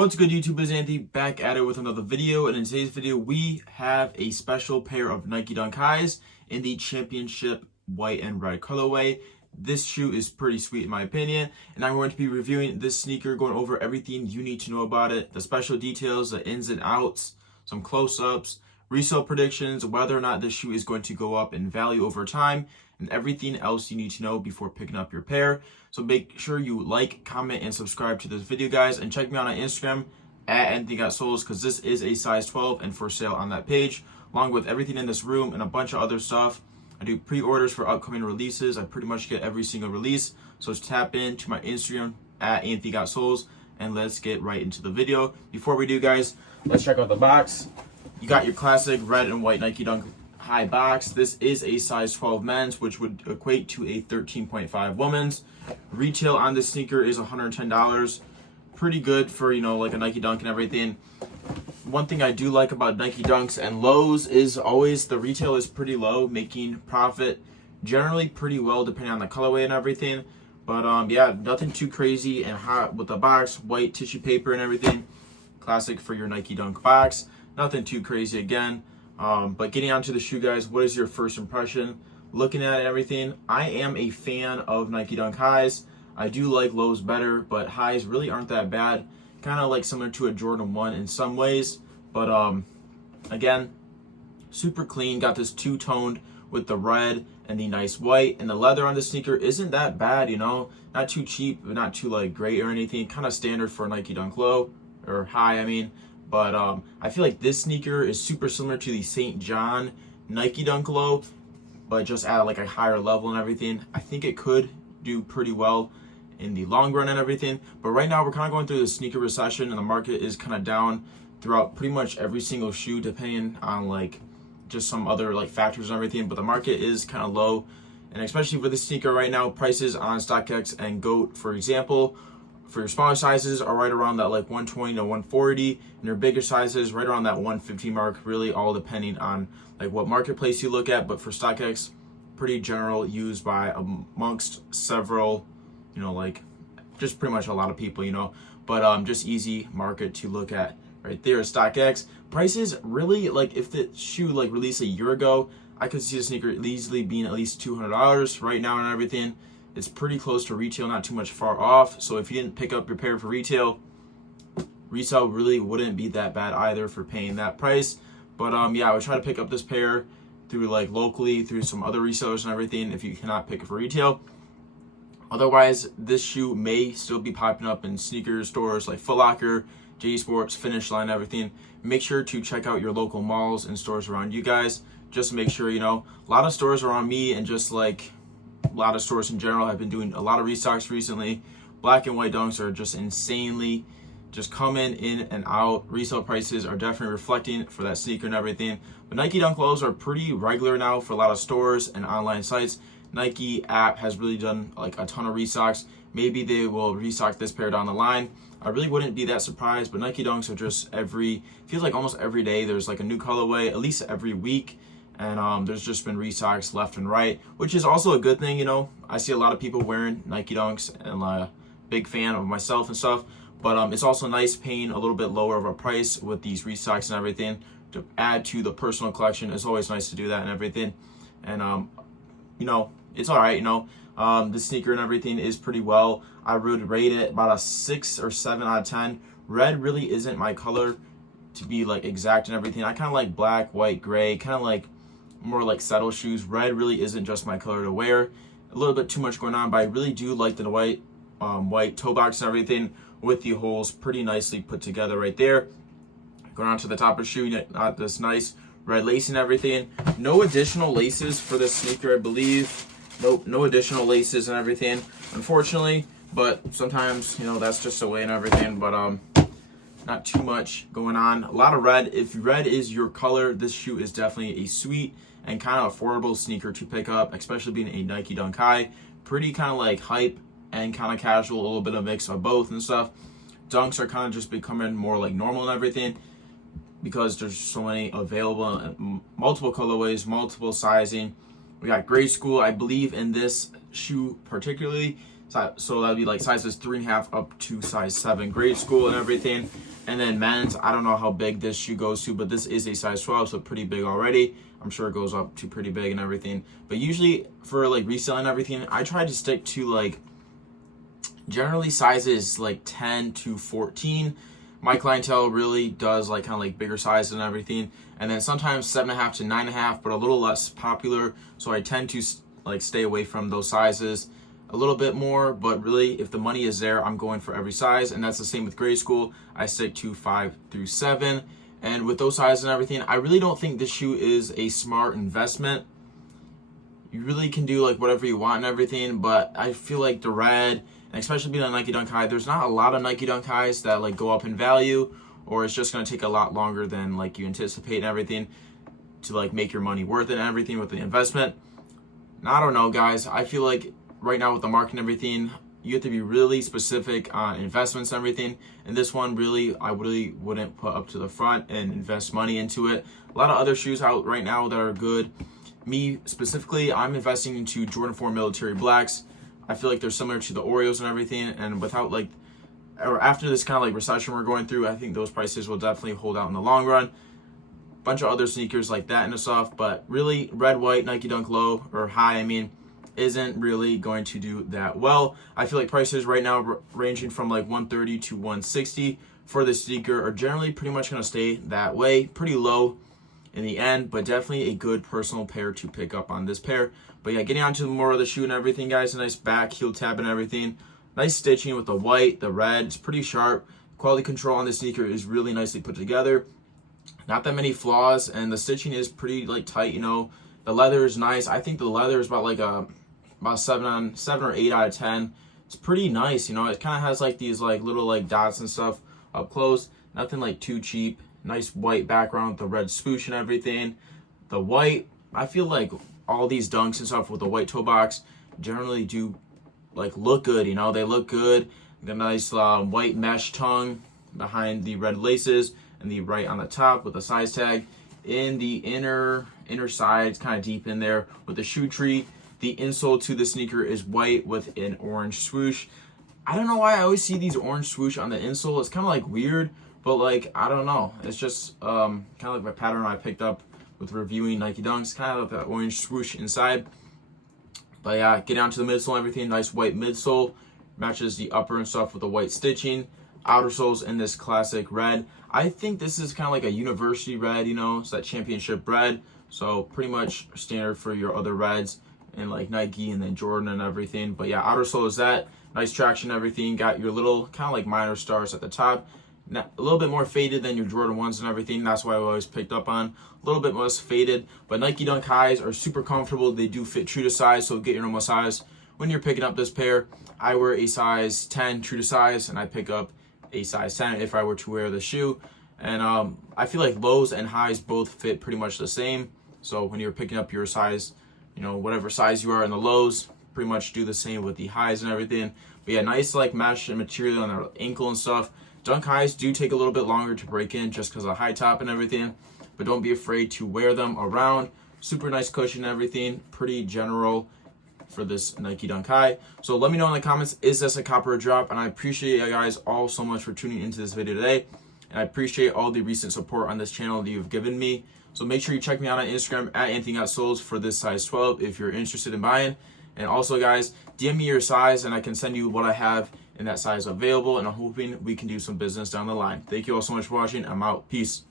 What's good, YouTube? It's Anthony back at it with another video, and in today's video we have a special pair of Nike Dunk Highs in the championship white and red colorway. This shoe is pretty sweet in my opinion, and I'm going to be reviewing this sneaker, going over everything you need to know about it, the special details, the ins and outs, some close-ups, resale predictions, whether or not this shoe is going to go up in value over time, and everything else you need to know before picking up your pair. So make sure you like, comment, and subscribe to this video, guys, and check me out on Instagram at Insole, because this is a size 12 and for sale on that page, along with everything in this room and a bunch of other stuff. I do pre-orders for upcoming releases. I pretty much get every single release, so just tap into my Instagram at Anthony.Souls, and let's get right into the video. Before we do, guys, let's check out the box. You got your classic red and white Nike Dunk High box. This is a size 12 men's, which would equate to a 13.5 women's. Retail on this sneaker is $110. Pretty good for, you know, like a Nike Dunk and everything. One thing I do like about Nike Dunks and lows is always the retail is pretty low, making profit generally pretty well depending on the colorway and everything. But yeah, nothing too crazy, and hot with the box, white tissue paper and everything. Classic for your Nike Dunk box. Nothing too crazy again. But getting onto the shoe, guys, what is your first impression? Looking at everything, I am a fan of Nike Dunk Highs. I do like lows better, but highs really aren't that bad. Kind of like similar to a Jordan 1 in some ways. But again, super clean. Got this two-toned with the red and the nice white. And the leather on the sneaker isn't that bad, you know. Not too cheap, but not too like great or anything. Kind of standard for a Nike Dunk low, or high, I mean. But I feel like this sneaker is super similar to the St. John Nike Dunk low, but just at like a higher level and everything. I think it could do pretty well in the long run and everything. But right now we're kind of going through the sneaker recession, and the market is kind of down throughout pretty much every single shoe, depending on like just some other like factors and everything. But the market is kind of low, and especially with the sneaker right now, prices on StockX and GOAT, for example, for your smaller sizes are right around that like 120 to 140, and your bigger sizes right around that 150 mark, really all depending on like what marketplace you look at. But for StockX, pretty general, used by amongst several, you know, like just pretty much a lot of people, you know. But just easy market to look at right there. StockX prices really, like if the shoe like released a year ago, I could see the sneaker easily being at least $200 right now and everything. It's pretty close to retail, not too much far off. So if you didn't pick up your pair for retail, resale really wouldn't be that bad either for paying that price. But yeah, I would try to pick up this pair through like locally, through some other resellers and everything if you cannot pick it for retail. Otherwise, this shoe may still be popping up in sneaker stores like Foot Locker, JD Sports, Finish Line, everything. Make sure to check out your local malls and stores around you guys, just to make sure, you know. A lot of stores around me, and just like a lot of stores in general, have been doing a lot of restocks recently. Black and white dunks are just insanely just coming in and out. Resale prices are definitely reflecting for that sneaker and everything. But Nike Dunk lows are pretty regular now for a lot of stores and online sites. Nike app has really done like a ton of restocks. Maybe they will restock this pair down the line. I really wouldn't be that surprised, but Nike Dunks are just feels like almost every day there's like a new colorway, at least every week. And there's just been restocks left and right, which is also a good thing, you know. I see a lot of people wearing Nike Dunks, and I'm a big fan of myself and stuff. But it's also nice paying a little bit lower of a price with these restocks and everything to add to the personal collection. It's always nice to do that and everything. And you know, it's all right, you know. The sneaker and everything is pretty well. I would rate it about a 6 or 7 out of 10. Red really isn't my color, to be like exact and everything. I kind of like black, white, gray, kind of like more like settle shoes. Red really isn't just my color to wear. A little bit too much going on, but I really do like the white toe box and everything with the holes pretty nicely put together right there. Going on to the top of the shoe, got this nice red lace and everything. No additional laces for this sneaker, I believe. Nope, no additional laces and everything, unfortunately. But sometimes, you know, that's just the way and everything. But not too much going on. A lot of red. If red is your color, this shoe is definitely a sweet and kind of affordable sneaker to pick up, especially being a Nike Dunk High. Pretty kind of like hype and kind of casual, a little bit of mix of both and stuff. Dunks are kind of just becoming more like normal and everything, because there's so many available, multiple colorways, multiple sizing. We got grade school, I believe, in this shoe particularly. So that'd be like sizes 3.5 up to size 7 grade school and everything. And then men's, I don't know how big this shoe goes to, but this is a size 12, so pretty big already. I'm sure it goes up to pretty big and everything. But usually for like reselling everything, I try to stick to like generally sizes like 10 to 14. My clientele really does like kind of like bigger sizes and everything. And then sometimes 7.5 to 9.5, but a little less popular. So I tend to like stay away from those sizes a little bit more, but really if the money is there, I'm going for every size. And that's the same with grade school. I stick to 5 through 7. And with those sizes and everything, I really don't think this shoe is a smart investment. You really can do like whatever you want and everything, but I feel like the red, and especially being a Nike Dunk High, there's not a lot of Nike Dunk Highs that like go up in value, or it's just going to take a lot longer than like you anticipate and everything to like make your money worth it and everything with the investment. Now, I don't know, guys. I feel like right now with the market and everything, you have to be really specific on investments and everything. And this one, really, I really wouldn't put up to the front and invest money into it. A lot of other shoes out right now that are good. Me specifically, I'm investing into Jordan 4 Military Blacks. I feel like they're similar to the Oreos and everything. And without like, or after this kind of like recession we're going through, I think those prices will definitely hold out in the long run. Bunch of other sneakers like that and stuff, but really red, white, Nike Dunk Low or High, I mean, isn't really going to do that well. I feel like prices right now ranging from like 130 to 160 for the sneaker are generally pretty much going to stay that way, pretty low in the end, but definitely a good personal pair to pick up on this pair. But yeah, getting on to more of the shoe and everything, guys. A nice back heel tab and everything. Nice stitching with the white, the red. It's pretty sharp. Quality control on the sneaker is really nicely put together. Not that many flaws, and the stitching is pretty like tight, you know. The leather is nice. I think the leather is about like about 7 or 8 out of 10. It's pretty nice, you know. It kind of has like these like little like dots and stuff up close. Nothing like too cheap. Nice white background with the red swoosh and everything. The white, I feel like all these dunks and stuff with the white toe box generally do like look good, you know. They look good. The nice white mesh tongue behind the red laces and the right on the top with the size tag. In the inner sides, kind of deep in there with the shoe tree. The insole to the sneaker is white with an orange swoosh. I don't know why I always see these orange swoosh on the insole. It's kind of like weird, but like, I don't know. It's just kind of like my pattern I picked up with reviewing Nike Dunks. Kind of like that orange swoosh inside. But yeah, get down to the midsole and everything. Nice white midsole. Matches the upper and stuff with the white stitching. Outer soles in this classic red. I think this is kind of like a university red, you know. It's that championship red. So pretty much standard for your other reds. And like Nike and then Jordan and everything. But yeah, outer sole is that. Nice traction and everything. Got your little kind of like minor stars at the top. Now, a little bit more faded than your Jordan 1s and everything. That's why I always picked up on. A little bit less faded. But Nike Dunk Highs are super comfortable. They do fit true to size. So get your normal size. When you're picking up this pair, I wear a size 10 true to size. And I pick up a size 10 if I were to wear the shoe. And I feel like lows and highs both fit pretty much the same. So when you're picking up your size, you know, whatever size you are in the lows, pretty much do the same with the highs and everything. But yeah, nice like mesh and material on the ankle and stuff. Dunk Highs do take a little bit longer to break in just because of high top and everything. But don't be afraid to wear them around. Super nice cushion and everything. Pretty general for this Nike Dunk High. So let me know in the comments, is this a copper drop? And I appreciate you guys all so much for tuning into this video today. And I appreciate all the recent support on this channel that you've given me. So make sure you check me out on Instagram at AnthonyGotSoles for this size 12 if you're interested in buying. And also, guys, DM me your size and I can send you what I have in that size available. And I'm hoping we can do some business down the line. Thank you all so much for watching. I'm out. Peace.